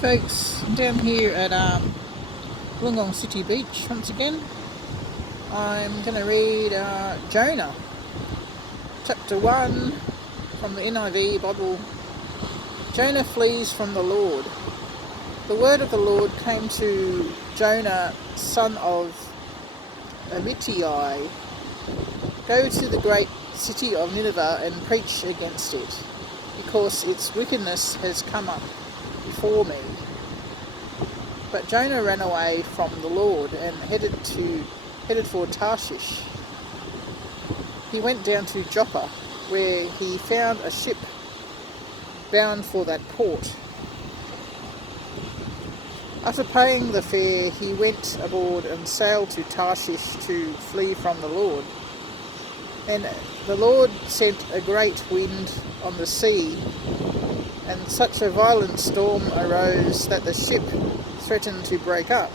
Folks, I'm down here at Wollongong City Beach once again. I'm going to read Jonah, chapter 1 from the NIV Bible. Jonah flees from the Lord. The word of the Lord came to Jonah, son of Amittai. Go to the great city of Nineveh and preach against it, because its wickedness has come up before me. But Jonah ran away from the Lord and headed for Tarshish. He went down to Joppa, where he found a ship bound for that port. After paying the fare, he went aboard and sailed to Tarshish to flee from the Lord. And the Lord sent a great wind on the sea, and such a violent storm arose that the ship threatened to break up.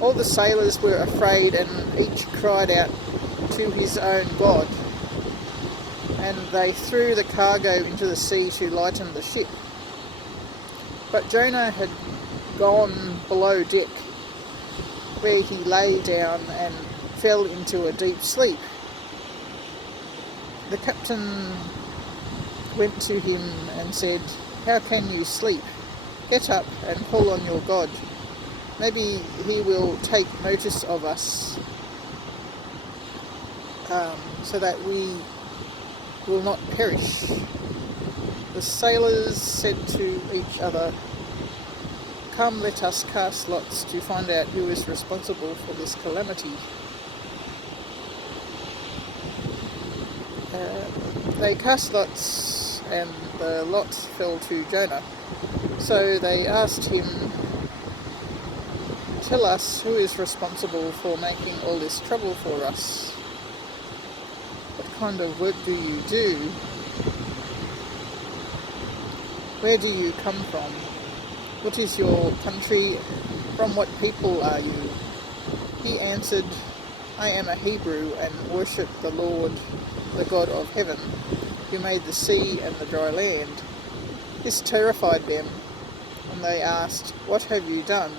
All the sailors were afraid, and each cried out to his own god, and they threw the cargo into the sea to lighten the ship. But Jonah had gone below deck, where he lay down and fell into a deep sleep. The captain went to him and said, "How can you sleep? Get up and call on your God. Maybe he will take notice of us, so that we will not perish." The sailors said to each other, "Come, let us cast lots to find out who is responsible for this calamity." They cast lots, and the lot fell to Jonah. So they asked him, "Tell us, who is responsible for making all this trouble for us? What kind of work do you do? Where do you come from? What is your country? From what people are you?" He answered, "I am a Hebrew and worship the Lord, the God of heaven, who made the sea and the dry land." This terrified them, and they asked, "What have you done?"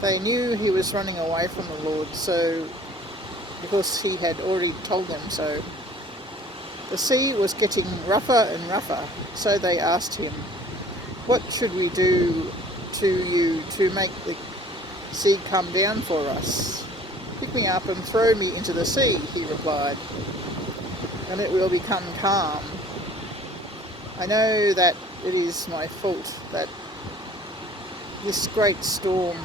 They knew he was running away from the Lord, because he had already told them so. The sea was getting rougher and rougher, so they asked him, "What should we do to you to make the sea come down for us?" "Pick me up and throw me into the sea," he replied, "and it will become calm. I know that it is my fault that this great storm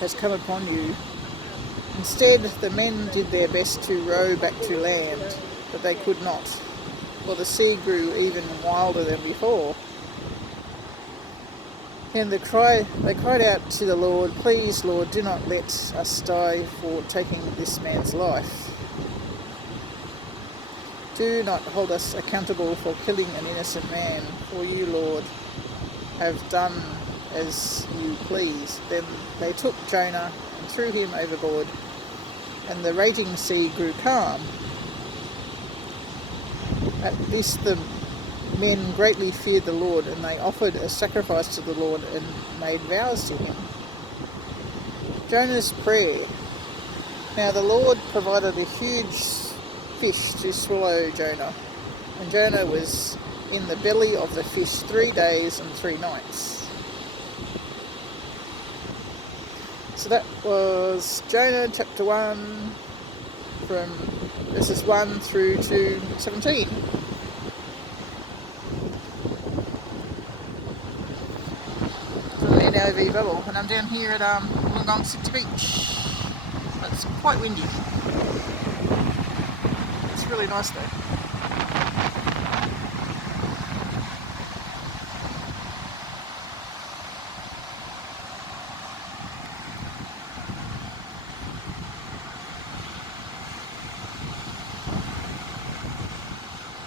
has come upon you." Instead, the men did their best to row back to land, but they could not, for the sea grew even wilder than before. Then they cried out to the Lord, "Please, Lord, do not let us die for taking this man's life. Do not hold us accountable for killing an innocent man, for you, Lord, have done as you please." Then they took Jonah and threw him overboard, and the raging sea grew calm. At this the men greatly feared the Lord, and they offered a sacrifice to the Lord and made vows to him. Jonah's prayer. Now the Lord provided a huge fish to swallow Jonah, and Jonah was in the belly of the fish 3 days and 3 nights. So that was Jonah chapter 1 from verses 1 through to 17. From the NIV Bible, and I'm down here at Wollongong City Beach. It's quite windy. It's really nice though.